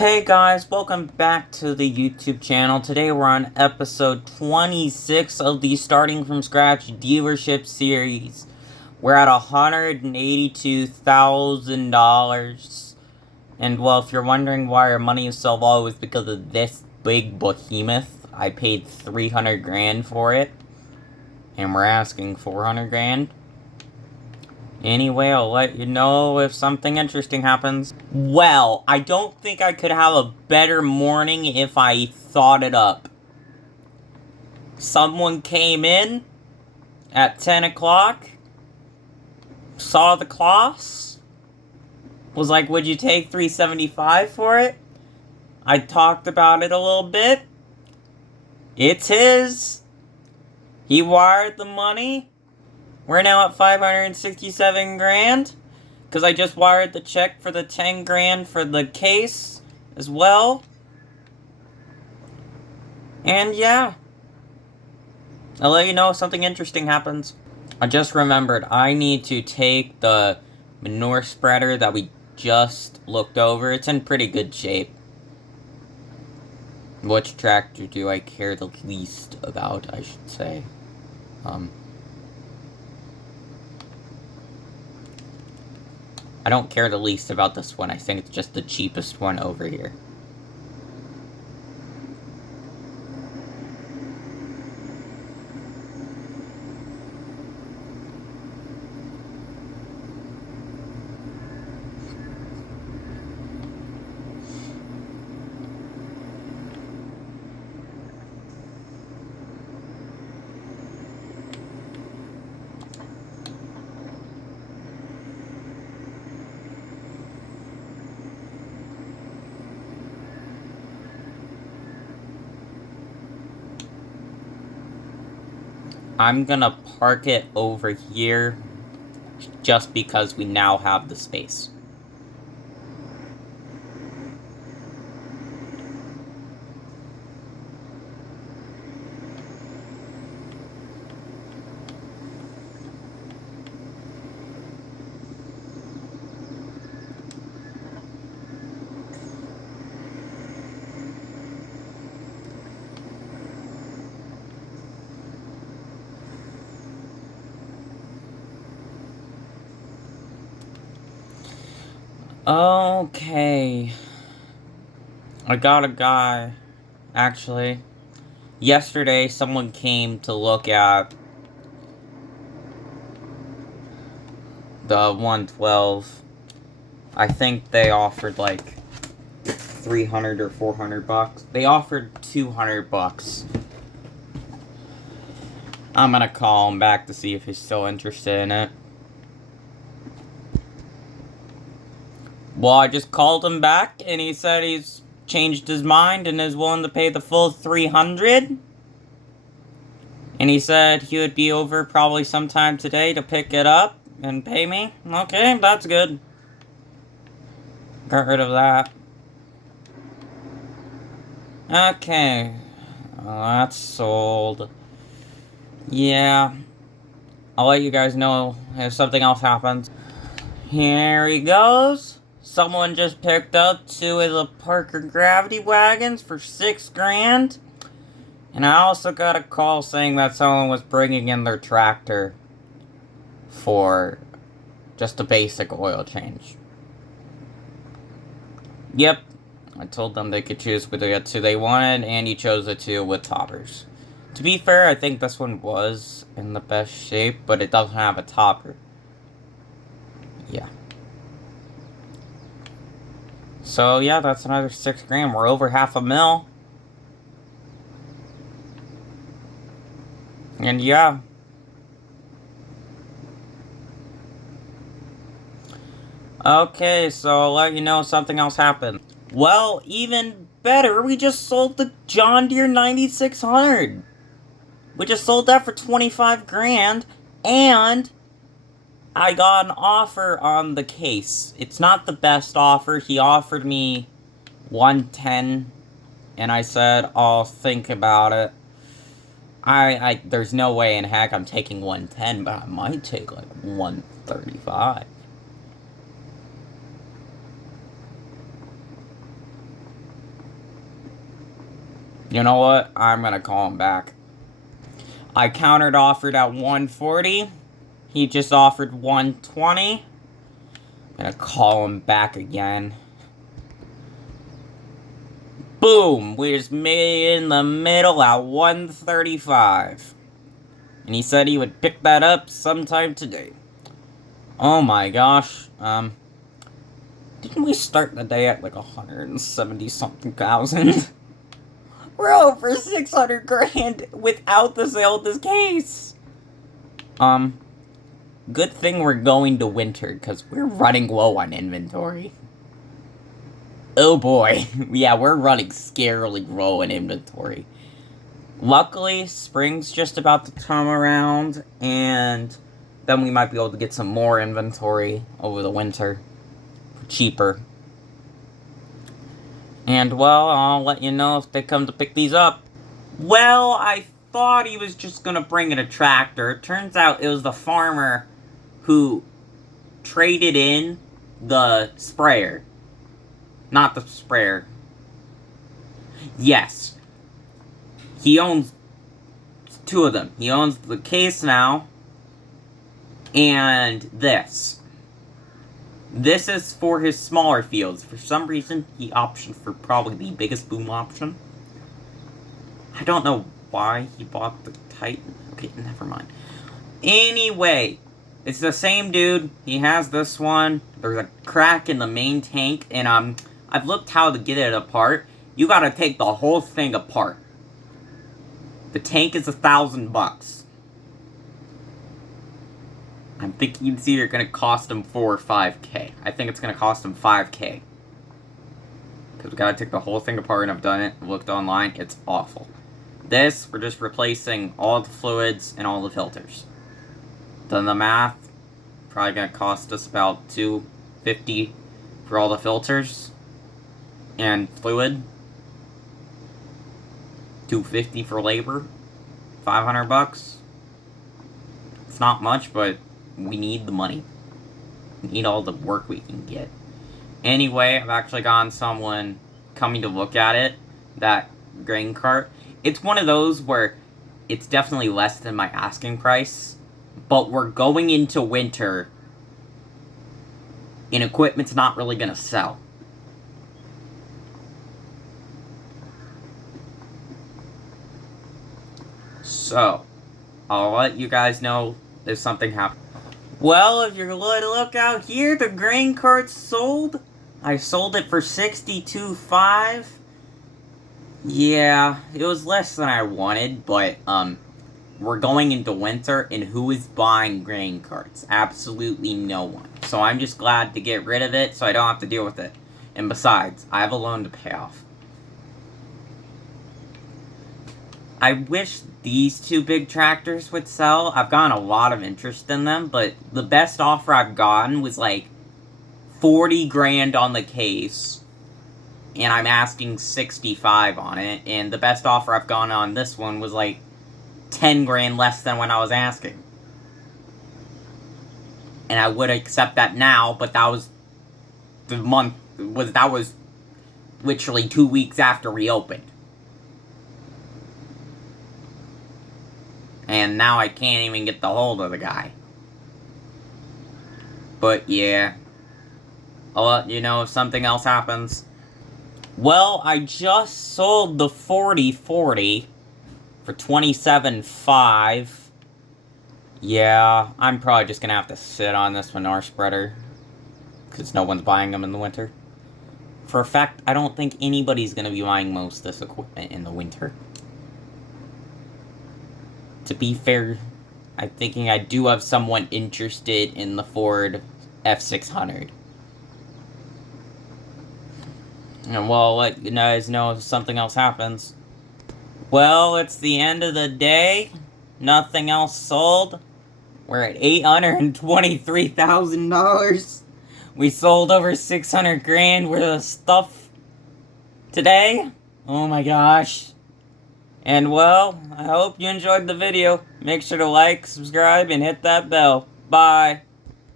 Hey guys, welcome back to the YouTube channel. Today we're on episode 26 of the Starting From Scratch dealership series. We're at $182,000. And well, if you're wondering why our money is so low, it's because of this big behemoth. I paid 300 grand for it. And we're asking 400 grand. Anyway, I'll let you know if something interesting happens. Well, I don't think I could have a better morning if I thought it up. Someone came in at 10 o'clock, saw the class, was like, would you take 375 for it? I talked about it a little bit. It's his. He wired the money. We're now at 567 grand. Because I just wired the check for the 10 grand for the case as well. And yeah. I'll let you know if something interesting happens. I just remembered I need to take the manure spreader that we just looked over. It's in pretty good shape. Which tractor do I care the least about, I should say. I don't care the least about this one. I think it's just the cheapest one over here. I'm gonna park it over here just because we now have the space. Okay. I got a guy. Actually, yesterday someone came to look at the 112. I think they offered like 300 or 400 bucks. They offered 200 bucks. I'm gonna call him back to see if he's still interested in it. Well, I just called him back, and he said he's changed his mind and is willing to pay the full 300. And he said he would be over probably sometime today to pick it up and pay me. Okay, that's good. Got rid of that. Okay. That's sold. Yeah. I'll let you guys know if something else happens. Here he goes. Someone just picked up two of the Parker Gravity wagons for 6 grand. And I also got a call saying that someone was bringing in their tractor for just a basic oil change. Yep. I told them they could choose which two they wanted, and he chose the two with toppers. To be fair, I think this one was in the best shape, but it doesn't have a topper. Yeah. So, yeah, that's another 6 grand. We're over $500,000. And, yeah. Okay, so I'll let you know if something else happened. Well, even better, we just sold the John Deere 9600. We just sold that for 25 grand, and I got an offer on the case. It's not the best offer. He offered me 110, and I said, I'll think about it. There's no way in heck I'm taking 110, but I might take like 135. You know what? I'm gonna call him back. I countered offered at 140. He just offered 120. I'm gonna call him back again. Boom! We just made it in the middle at 135. And he said he would pick that up sometime today. Oh my gosh. Didn't we start the day at like 170 something thousand? We're over 600 grand without the sale of this case. Good thing we're going to winter, because we're running low on inventory. Oh boy. Yeah, we're running scarily low in inventory. Luckily, spring's just about to come around, and then we might be able to get some more inventory over the winter for cheaper. And, well, I'll let you know if they come to pick these up. Well, I thought he was just gonna bring in a tractor. It turns out it was the farmer who traded in the sprayer. Not the sprayer. Yes. He owns two of them. He owns the case now, and this. This is for his smaller fields. For some reason, he optioned for probably the biggest boom option. I don't know why he bought the Titan. Okay, never mind. Anyway, it's the same dude. He has this one. There's a crack in the main tank, and I've looked how to get it apart. You gotta take the whole thing apart. The tank is $1,000. I'm thinking it's either gonna cost him 4 or 5K. I think it's gonna cost him 5K. Because we gotta take the whole thing apart, and I've done it. Looked online. It's awful. This, we're just replacing all the fluids and all the filters. Done the math. Probably gonna cost us about $250 for all the filters and fluid. $250 for labor. $500. It's not much, but we need the money. We need all the work we can get. Anyway, I've actually gotten someone coming to look at it. That grain cart. It's one of those where it's definitely less than my asking price, but we're going into winter, and equipment's not really gonna sell. So, I'll let you guys know if something happens. Well, if you're going to look out here, the grain cart's sold. I sold it for $62.5. Yeah, it was less than I wanted, but, we're going into winter, and who is buying grain carts? Absolutely no one. So I'm just glad to get rid of it, so I don't have to deal with it. And besides, I have a loan to pay off. I wish these two big tractors would sell. I've gotten a lot of interest in them, but the best offer I've gotten was like 40 grand on the case, and I'm asking 65 on it, and the best offer I've gotten on this one was like 10 grand less than when I was asking. And I would accept that now, but that was that was literally 2 weeks after we opened. And now I can't even get the hold of the guy. But yeah, I'll let you know if something else happens. Well, I just sold the 4040 for $27.5. Yeah, I'm probably just gonna have to sit on this manure spreader, because no one's buying them in the winter. For a fact, I don't think anybody's gonna be buying most of this equipment in the winter. To be fair, I'm thinking I do have someone interested in the Ford F600. And well, I'll let you guys know if something else happens. Well, it's the end of the day. Nothing else sold. We're at $823,000. We sold over 600 grand worth of stuff today. Oh my gosh. And well, I hope you enjoyed the video. Make sure to like, subscribe, and hit that bell. Bye.